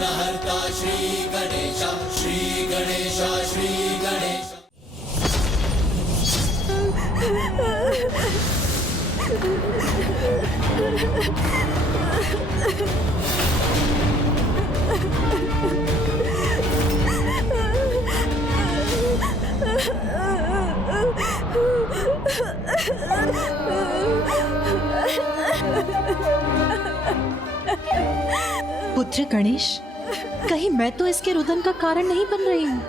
विघ्नहर्ता श्री गणेश, श्री गणेश, श्री गणेश। पुत्र गणेश, कहीं मैं तो इसके रुदन का कारण नहीं बन रही हूँ।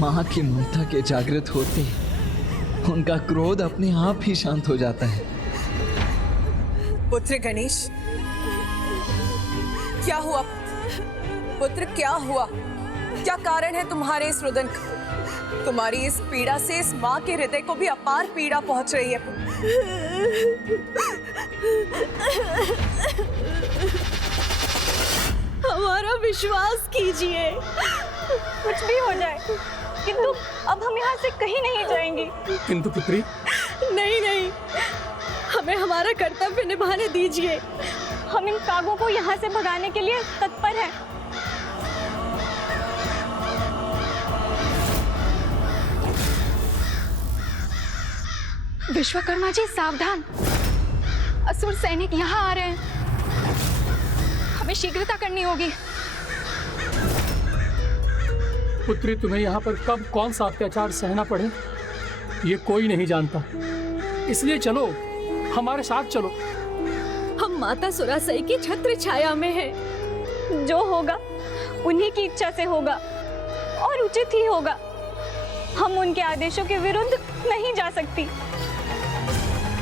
माँ की ममता के जागृत होते उनका क्रोध अपने आप ही शांत हो जाता है। पुत्र गणेश, क्या हुआ? पुत्र क्या हुआ? क्या कारण है तुम्हारे इस रुदन का? तुम्हारी इस पीड़ा से इस माँ के हृदय को भी अपार पीड़ा पहुंच रही है। हमारा विश्वास कीजिए, कुछ भी हो जाए, किंतु अब हम यहाँ से कहीं नहीं जाएंगे। किंतु पुत्री, नहीं नहीं, हमें हमारा कर्तव्य निभाने दीजिए। हम इन कागों को यहाँ से भगाने के लिए तत्पर हैं। विश्वकर्मा जी सावधान, असुर सैनिक यहाँ आ रहे हैं, हमें शीघ्रता करनी होगी। पुत्री, तुम्हें यहाँ पर कब कौन सा अत्याचार सहना पड़े ये कोई नहीं जानता, इसलिए चलो, हमारे साथ चलो। हम माता सुरासई की छत्र छाया में हैं। जो होगा उन्हीं की इच्छा से होगा और उचित ही होगा। हम उनके आदेशों के विरुद्ध नहीं जा सकती।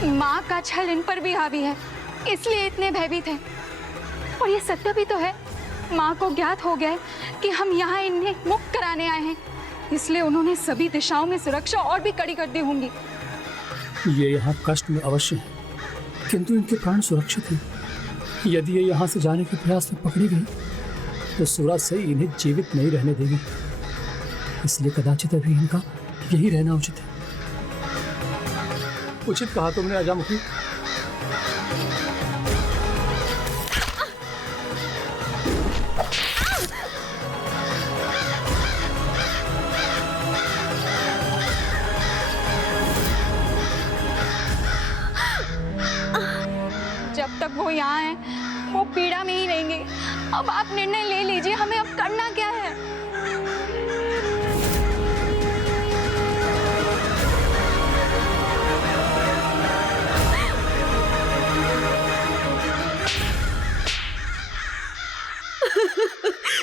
माँ का छल इन पर भी हावी है, इसलिए इतने भयभीत हैं। और ये सत्य भी तो है, माँ को ज्ञात हो गया है कि हम यहाँ इन्हें मुक्त कराने आए हैं, इसलिए उन्होंने सभी दिशाओं में सुरक्षा और भी कड़ी कर दी होंगी। ये यहाँ कष्ट में अवश्य है, किंतु इनके प्राण सुरक्षित हैं। यदि ये यहाँ से जाने के प्रयास में पकड़ी गई तो सुरासई इन्हें जीवित नहीं रहने देगी, इसलिए कदाचित अभी इनका यही रहना उचित है। उचित कहा तुमने अजामुखी। जब तक वो यहाँ है वो पीड़ा में ही रहेंगे। अब आप निर्णय ले लीजिए, हमें अब करना क्या है?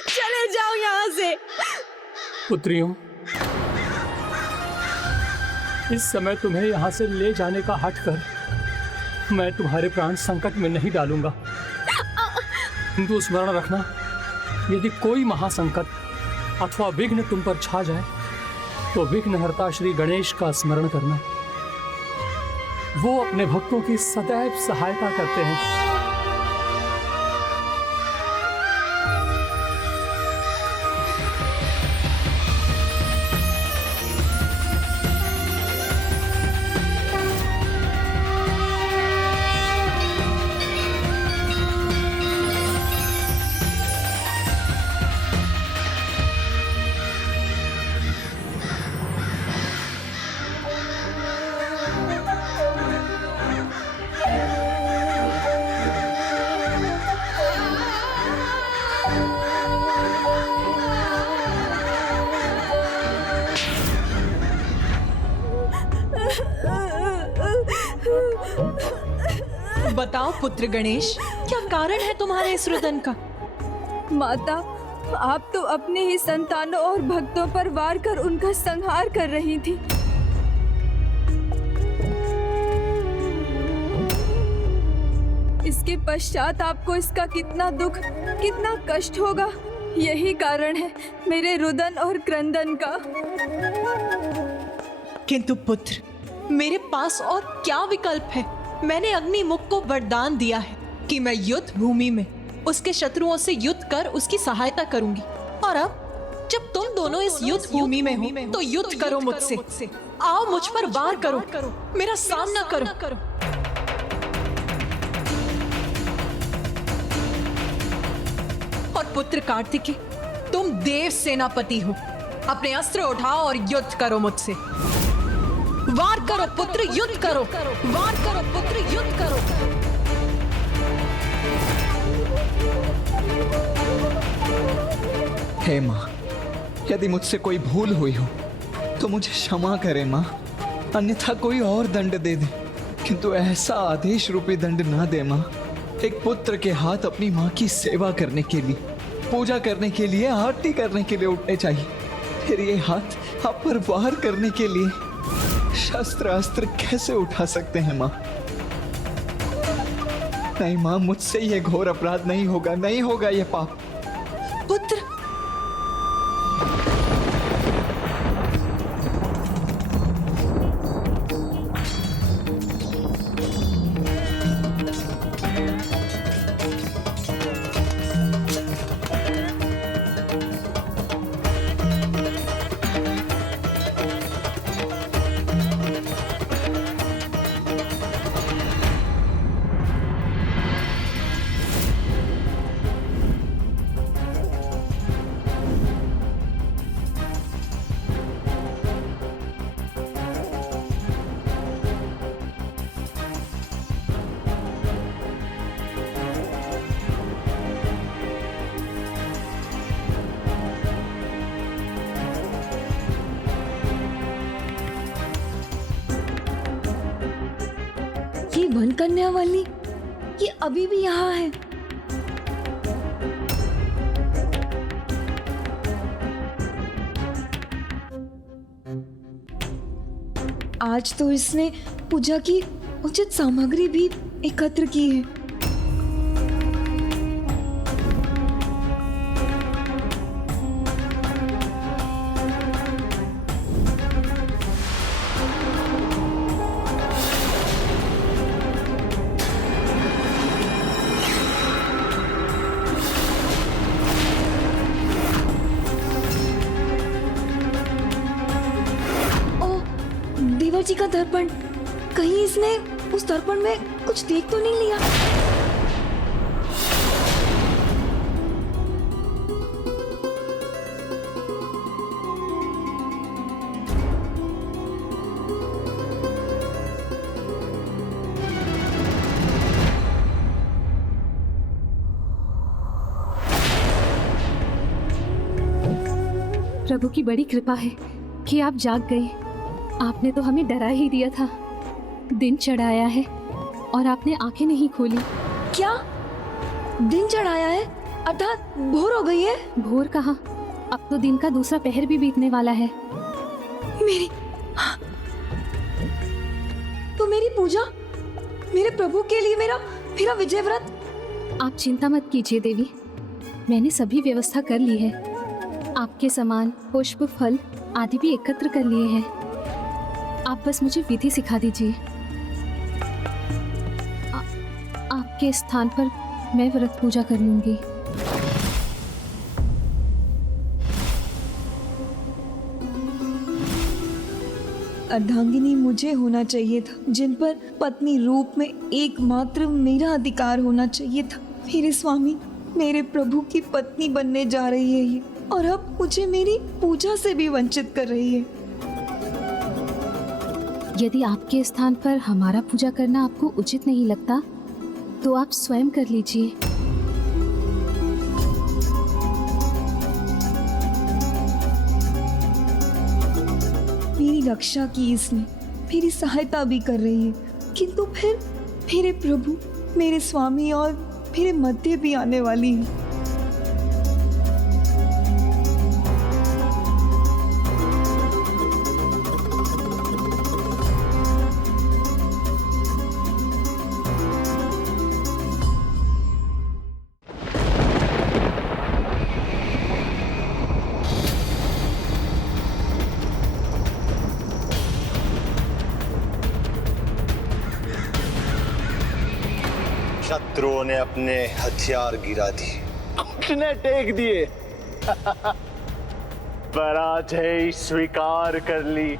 चले जाओ यहाँ से। पुत्रियों, इस समय तुम्हें यहाँ से ले जाने का हठ कर मैं तुम्हारे प्राण संकट में नहीं डालूंगा, किंतु स्मरण रखना, यदि कोई महासंकट अथवा विघ्न तुम पर छा जाए तो विघ्नहर्ता श्री गणेश का स्मरण करना। वो अपने भक्तों की सदैव सहायता करते हैं। बताओ पुत्र गणेश, क्या कारण है तुम्हारे इस रुदन का? माता, आप तो अपने ही संतानों और भक्तों पर वार कर उनका संहार कर रही थी। इसके पश्चात आपको इसका कितना दुख, कितना कष्ट होगा, यही कारण है मेरे रुदन और क्रंदन का। किंतु पुत्र, मेरे पास और क्या विकल्प है? मैंने अग्निमुख को वरदान दिया है कि मैं युद्ध भूमि में उसके शत्रुओं से युद्ध कर उसकी सहायता करूंगी। और अब जब तुम दोनों इस युद्ध भूमि में हो तो युद्ध करो मुझसे। आओ मुझ पर वार करो, मेरा सामना करो। और पुत्र कार्तिकेय, तुम देव सेनापति हो, अपने अस्त्र उठाओ और युद्ध करो मुझसे। वार करो पुत्र, युद्ध करो। वार करो पुत्र, युद्ध करो। हे माँ, यदि मुझसे कोई भूल हुई हो तो मुझे क्षमा करे माँ, अन्यथा कोई और दंड दे दे, किंतु ऐसा आदेश रूपी दंड ना दे माँ। एक पुत्र के हाथ अपनी माँ की सेवा करने के लिए, पूजा करने के लिए, आरती करने के लिए उठने चाहिए, फिर ये हाथ आप पर वार करने के लिए शस्त्र अस्त्र कैसे उठा सकते हैं माँ? नहीं माँ, मुझसे ये घोर अपराध नहीं होगा, नहीं होगा ये पाप। पुत्र, ये वन कन्या वाली, ये अभी भी यहाँ है। आज तो इसने पूजा की उचित सामग्री भी एकत्र की है। देवर जी का दर्पण, कहीं इसने उस दर्पण में कुछ देख तो नहीं लिया? प्रभु की बड़ी कृपा है कि आप जाग गए। आपने तो हमें डरा ही दिया था। दिन चढ़ाया है और आपने आंखें नहीं खोली। क्या दिन चढ़ाया है? अर्थात भोर हो गई है? भोर कहाँ, अब तो दिन का दूसरा पहर भी बीतने वाला है। मेरी तो मेरी पूजा, मेरे प्रभु के लिए मेरा विजय व्रत। आप चिंता मत कीजिए देवी, मैंने सभी व्यवस्था कर ली है। आपके सामान, पुष्प, फल आदि भी एकत्र कर लिए हैं। आप बस मुझे विधि सिखा दीजिए। आपके स्थान पर मैं व्रत पूजा कर लूंगी। अर्धांगिनी मुझे होना चाहिए था, जिन पर पत्नी रूप में एकमात्र मेरा अधिकार होना चाहिए था। मेरे स्वामी, मेरे प्रभु की पत्नी बनने जा रही है ये, और अब मुझे मेरी पूजा से भी वंचित कर रही है। यदि आपके स्थान पर हमारा पूजा करना आपको उचित नहीं लगता तो आप स्वयं कर लीजिए। मेरी रक्षा की इसने, मेरी सहायता भी कर रही है, किंतु फिर मेरे प्रभु, मेरे स्वामी और मेरे मध्य भी आने वाली है। शत्रुओं ने अपने हथियार गिरा दिए, घुटने टेक दिए, पराजय स्वीकार कर ली।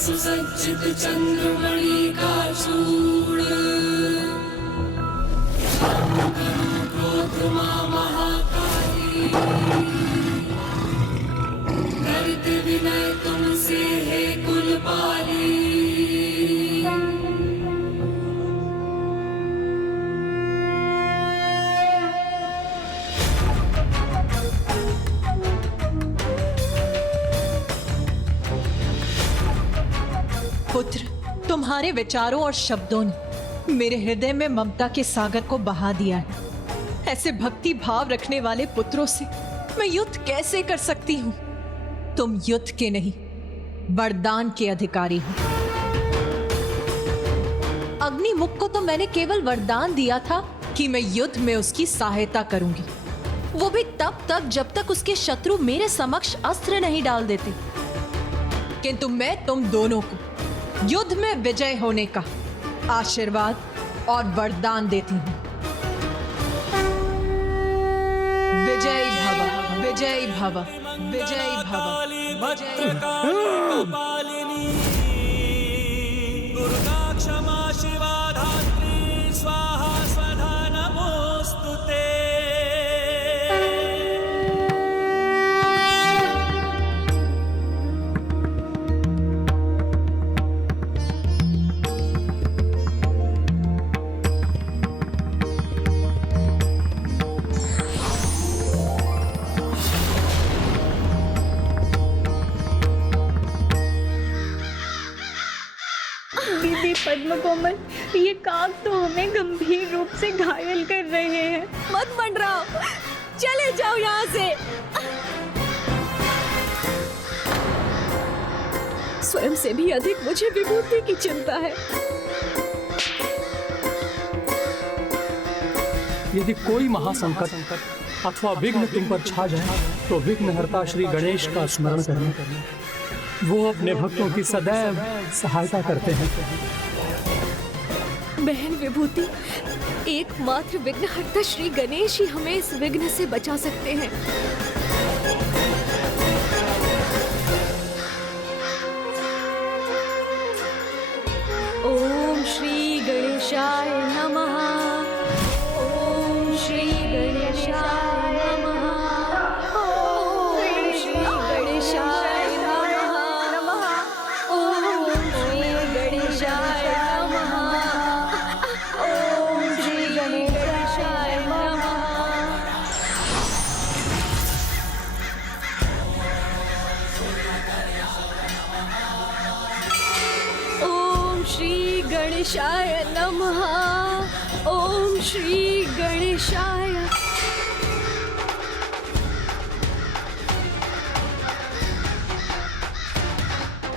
सुसज्जित चंद्रमणि का चूड़, क्रोध मां महाकाली, करते विनय तुमसे है कुलपाली। पुत्र, तुम्हारे विचारों और शब्दों ने मेरे हृदय में ममता के सागर को बहा दिया है। ऐसे भक्ति भाव रखने वाले पुत्रों से मैं युद्ध कैसे कर सकती हूँ? तुम युद्ध के नहीं, वरदान के अधिकारी हो। अग्निमुख को तो मैंने केवल वरदान दिया था कि मैं युद्ध में उसकी सहायता करूंगी, वो भी तब तक जब तक उसके शत्रु मेरे समक्ष अस्त्र नहीं डाल देते। किंतु मैं तुम दोनों को युद्ध में विजय होने का आशीर्वाद और वरदान देती हूं। विजयी भव, विजयी भव, विजयी भव, विजयी भव। दुर्गा क्षमा शिवा धात्री स्वाहा स्वधा नमोस्तुते। दीदी पद्म कोमल, ये काग तो हमें गंभीर रूप से घायल कर रहे हैं। मत मंडराओ, चले जाओ यहाँ से। स्वयं से भी अधिक मुझे विभूति की चिंता है। यदि कोई महासंकट अथवा विघ्न तुम पर छा जाए तो विघ्नहर्ता श्री गणेश का स्मरण करना। वो अपने भक्तों की सदैव सहायता करते हैं। बहन विभूति, एकमात्र विघ्नहर्ता श्री गणेश ही हमें इस विघ्न से बचा सकते हैं। ओम श्री गणेशाय नमः। ओम श्री गणेशाय नमः। ओम श्री गणेशाय नमः। ओम श्री गणेशाय नमः। ओम श्री गणेशाय नमः। ओम श्री गणेशाय नमः। ओम श्री गणेशाय।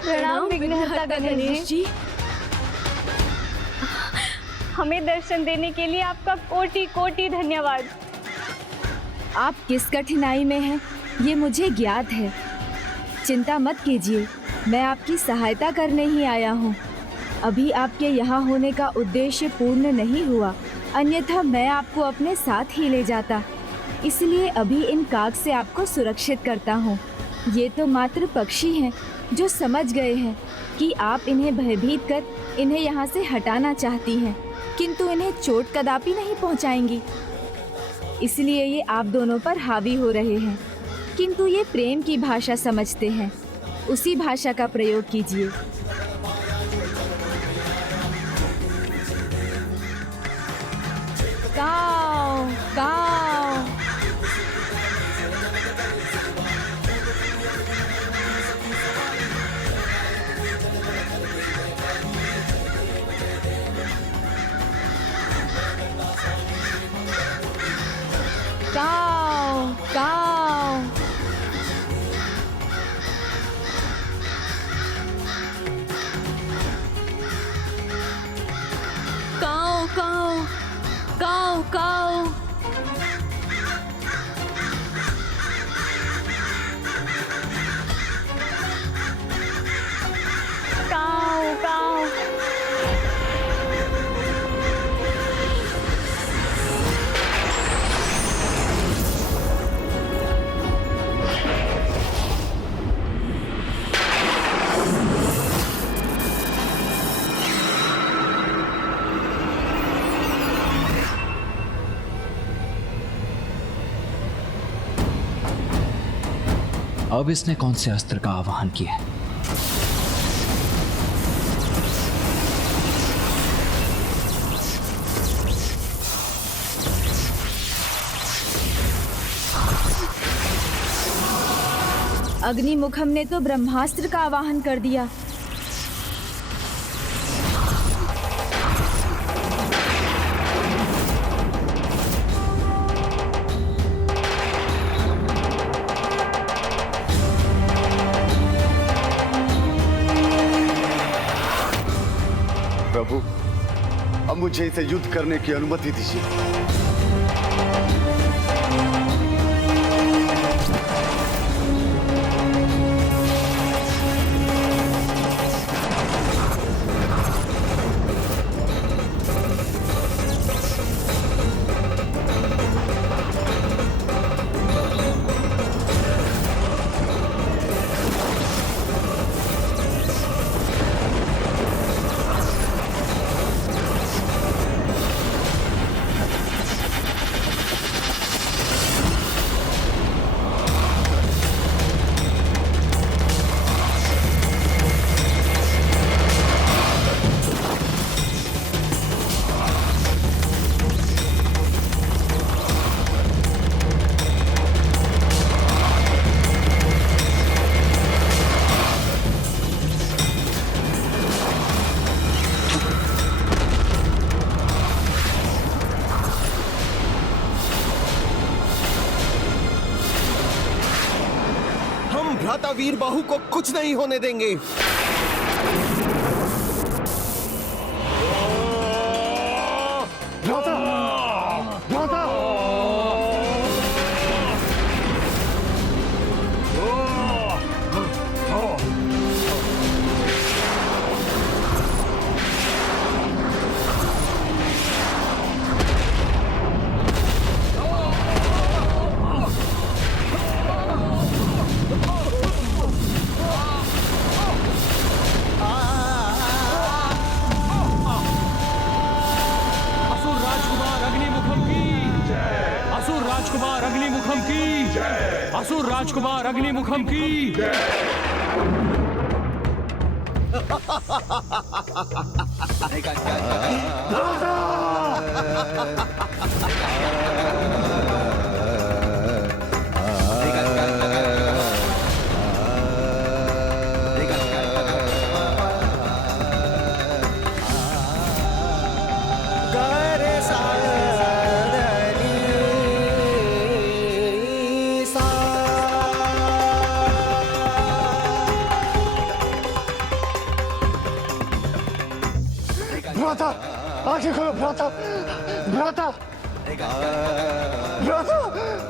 प्रणाम विघ्नहर्ता गणेश जी। हमें दर्शन देने के लिए आपका कोटि कोटि धन्यवाद। आप किस कठिनाई में हैं ये मुझे ज्ञात है। चिंता मत कीजिए, मैं आपकी सहायता करने ही आया हूँ। अभी आपके यहाँ होने का उद्देश्य पूर्ण नहीं हुआ, अन्यथा मैं आपको अपने साथ ही ले जाता। इसलिए अभी इन काग से आपको सुरक्षित करता हूँ। ये तो मात्र पक्षी हैं, जो समझ गए हैं कि आप इन्हें भयभीत कर इन्हें यहाँ से हटाना चाहती हैं, किंतु इन्हें चोट कदापि नहीं पहुँचाएंगी। इसलिए ये आप दोनों पर हावी हो रहे हैं, किंतु ये प्रेम की भाषा समझते हैं। उसी भाषा का प्रयोग कीजिए। गाओ, गाओ। गाओ, गाओ। काओ काओ काओ काओ। गाओ, गाओ। अब इसने कौन से अस्त्र का आवाहन किया है? अग्निमुखम ने तो ब्रह्मास्त्र का आवाहन कर दिया। प्रभु, अब मुझे इसे युद्ध करने की अनुमति दीजिए। भ्राता वीर बाहु को कुछ नहीं होने देंगे। भ्राता, भ्राता। राजकुमार अग्निमुखम की जय। असुर राजकुमार अग्निमुखम की जय। भ्राता, आंखें खोलो भ्राता, भ्राता, भ्राता,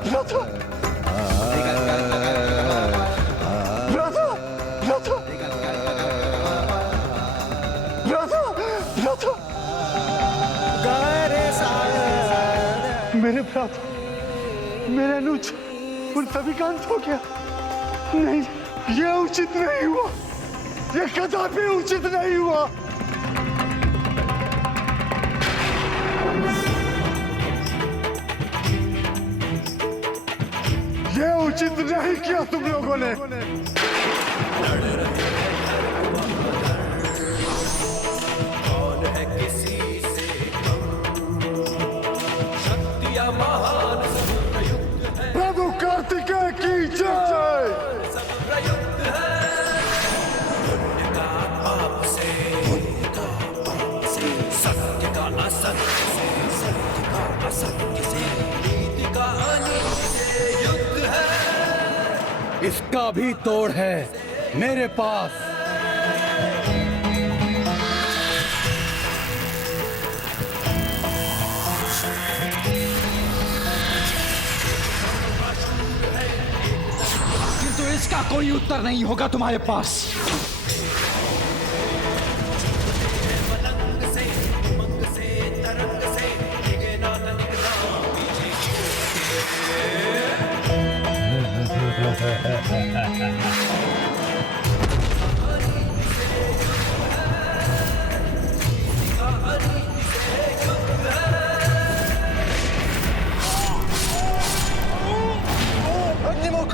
भ्राता, भ्राता, भ्राता, भ्राता, भ्राता। मेरे भ्राता, मेरे अनुज उन सभी का अंत हो गया। नहीं, यह उचित नहीं हुआ। ये कदापि उचित नहीं हुआ। ये उचित नहीं किया तुम लोगों ने। कौन है किसी से कम, शक्तियाँ महान सब प्रयुक्त है, प्रभु कार्तिकेय की जय। सब प्रयुक्त है। पुण्य का पाप से, सत्य का असत्य से, सत्य का असत्य से, नीति का अनीति से युद्ध है। इसका भी तोड़ है मेरे पास। किंतु इसका कोई उत्तर नहीं होगा तुम्हारे पास। मलंग से, उमंग से, तरंग से, दिगे ना तनिक ना पीछे अग्निमुख।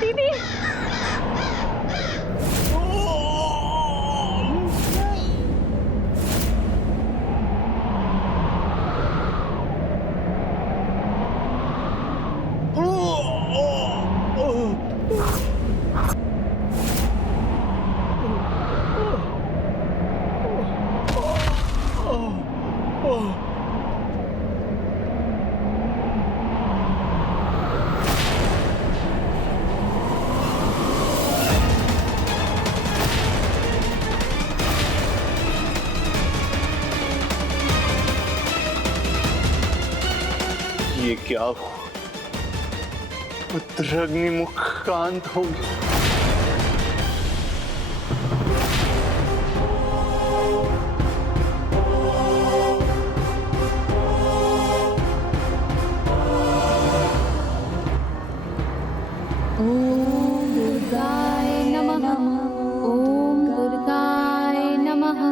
दीदी ये क्या हुआ? पुत्र अग्निमुख का अंत हो गया। ओम दुर्गाय नमः। ओम दुर्गाय नमः।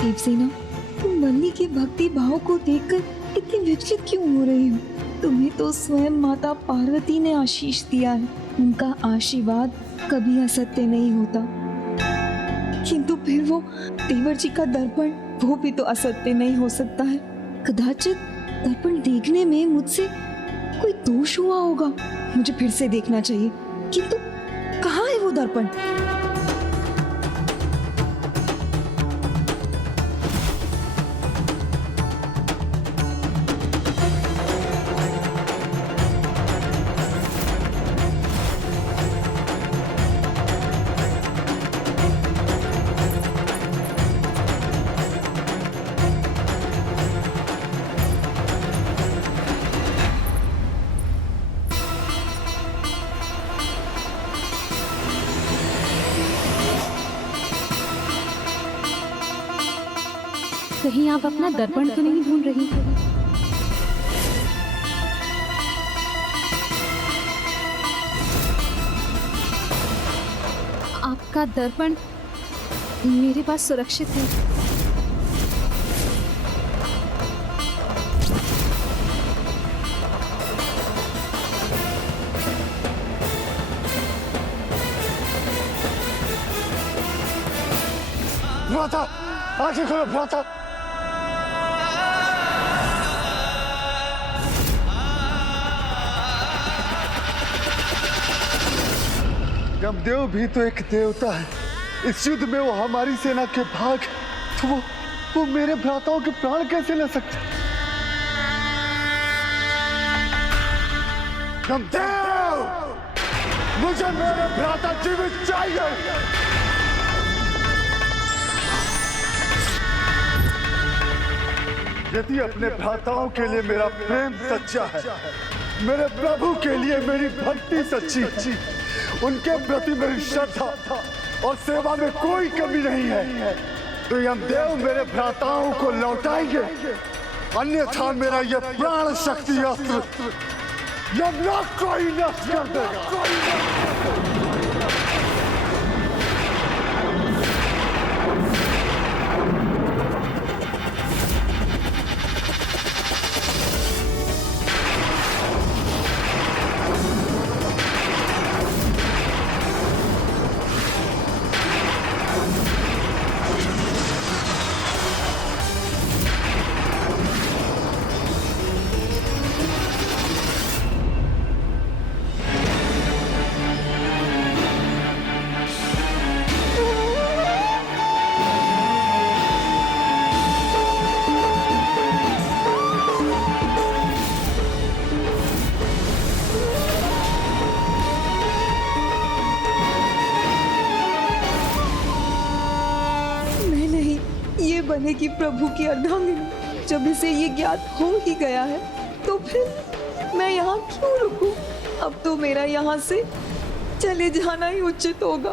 देवसेना, तुम बल्ली के भक्ति भाव को देखकर इतनी विचलित क्यों हो रही हो? तुम्हें तो स्वयं माता पार्वती ने आशीष दिया है। उनका आशीर्वाद कभी असत्य नहीं होता। किंतु फिर वो देवर जी का दर्पण, वो भी तो असत्य नहीं हो सकता है। कदाचित दर्पण देखने में मुझसे कोई दोष हुआ होगा। मुझे फिर से देखना चाहिए। किंतु कहाँ है वो दर्पण? कहीं आप अपना दर्पण तो नहीं ढूंढ रही? आपका दर्पण मेरे पास सुरक्षित है। भ्राता, आंखें खोलो भ्राता। यमदेव भी तो एक देवता है। इस युद्ध में वो हमारी सेना के भाग, तो वो मेरे भ्राताओं के प्राण कैसे ले सकते? यमदेव, मुझे मेरे भ्राता जीवित चाहिए। यदि अपने भ्राताओं के लिए मेरा प्रेम सच्चा है, मेरे प्रभु के लिए मेरी भक्ति सच्ची, उनके प्रति मेरी श्रद्धा और सेवा में कोई कमी नहीं है, तो यमदेव मेरे भ्राताओं को लौटाएंगे, अन्यथा मेरा यह प्राण शक्ति अस्त्र यमराज को ही नष्ट कर देगा। बनेगी प्रभु की अर्धांगिनी। जब इसे ये ज्ञात हो ही गया है तो फिर मैं यहाँ क्यों रुकूं? अब तो मेरा यहाँ से चले जाना ही उचित होगा।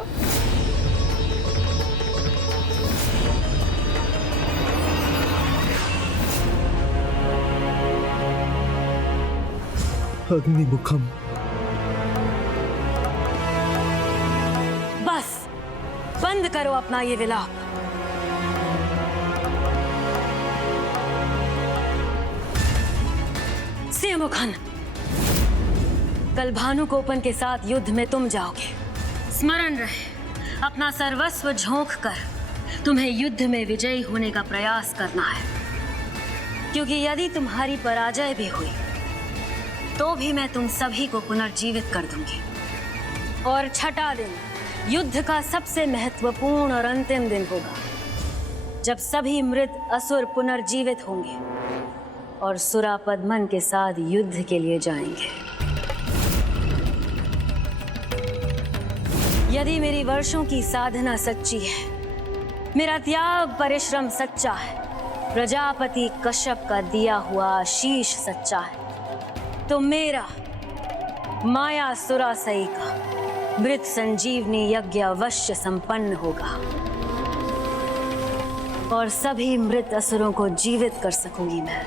अग्निमुखम। बस बंद करो अपना ये विलाप। सिंहमुखन, कल भानुकोपन के साथ युद्ध में तुम जाओगे। स्मरण रहे, अपना सर्वस्व झोंक कर तुम्हें युद्ध में विजयी होने का प्रयास करना है, क्योंकि यदि तुम्हारी पराजय भी हुई तो भी मैं तुम सभी को पुनर्जीवित कर दूंगी। और छठा दिन युद्ध का सबसे महत्वपूर्ण और अंतिम दिन होगा, जब सभी मृत असुर पुनर्जीवित होंगे और सुरापद्मन के साथ युद्ध के लिए जाएंगे। यदि मेरी वर्षों की साधना सच्ची है, मेरा त्याग परिश्रम सच्चा है, प्रजापति कश्यप का दिया हुआ आशीष सच्चा है, तो मेरा माया सुरासई का मृत संजीवनी यज्ञ अवश्य संपन्न होगा और सभी मृत असुरों को जीवित कर सकूंगी मैं।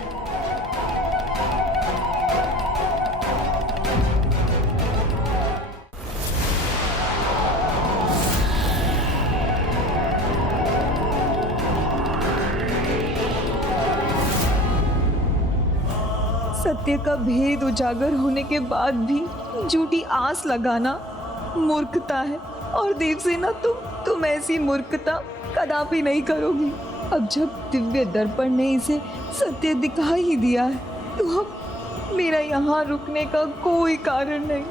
सत्य का भेद उजागर होने के बाद भी झूठी आस लगाना मूर्खता है। और देवसेना, तुम ऐसी मूर्खता कदापि नहीं करोगी। अब जब दिव्य दर्पण ने इसे सत्य दिखा ही दिया है तो अब मेरा यहाँ रुकने का कोई कारण नहीं।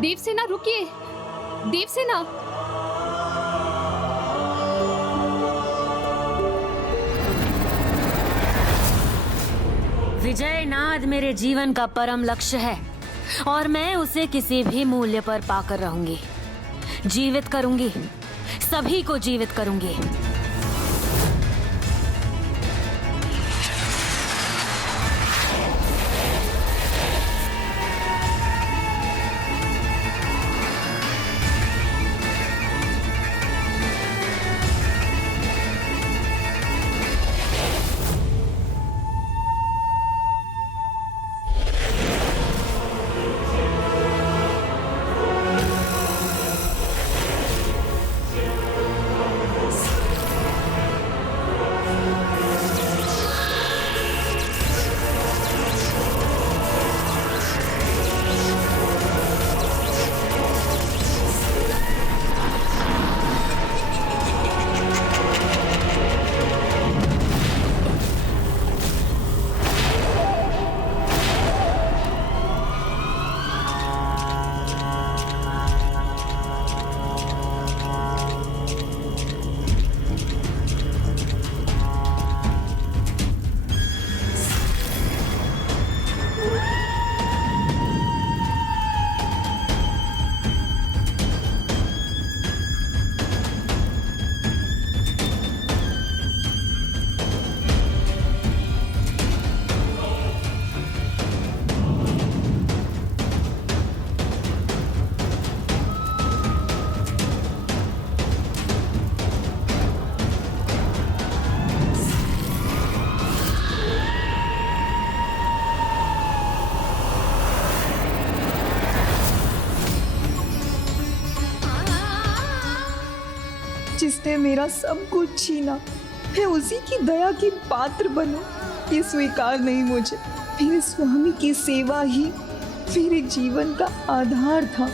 देवसेना रुकिए, देवसेना। विजय नाद मेरे जीवन का परम लक्ष्य है और मैं उसे किसी भी मूल्य पर पाकर रहूंगी। जीवित करूंगी, सभी को जीवित करूंगी। जिसने मेरा सब कुछ छीना, मैं उसी की दया की पात्र बनूं, ये स्वीकार नहीं मुझे। मेरे स्वामी की सेवा ही मेरे जीवन का आधार था।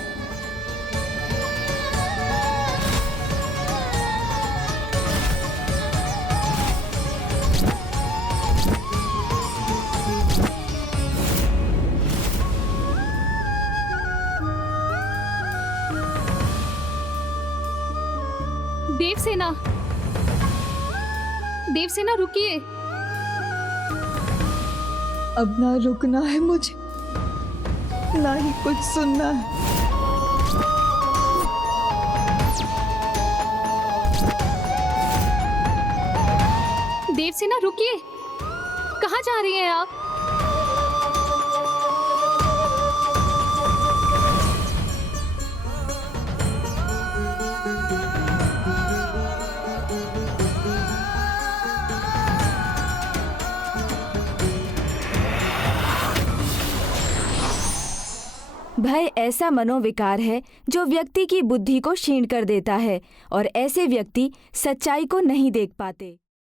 देवसेना, देवसेना रुकिए। अब ना रुकना है मुझे, ना ही कुछ सुनना है। देवसेना रुकिए, कहाँ जा रही हैं आप? भय ऐसा मनोविकार है जो व्यक्ति की बुद्धि को क्षीण कर देता है और ऐसे व्यक्ति सच्चाई को नहीं देख पाते।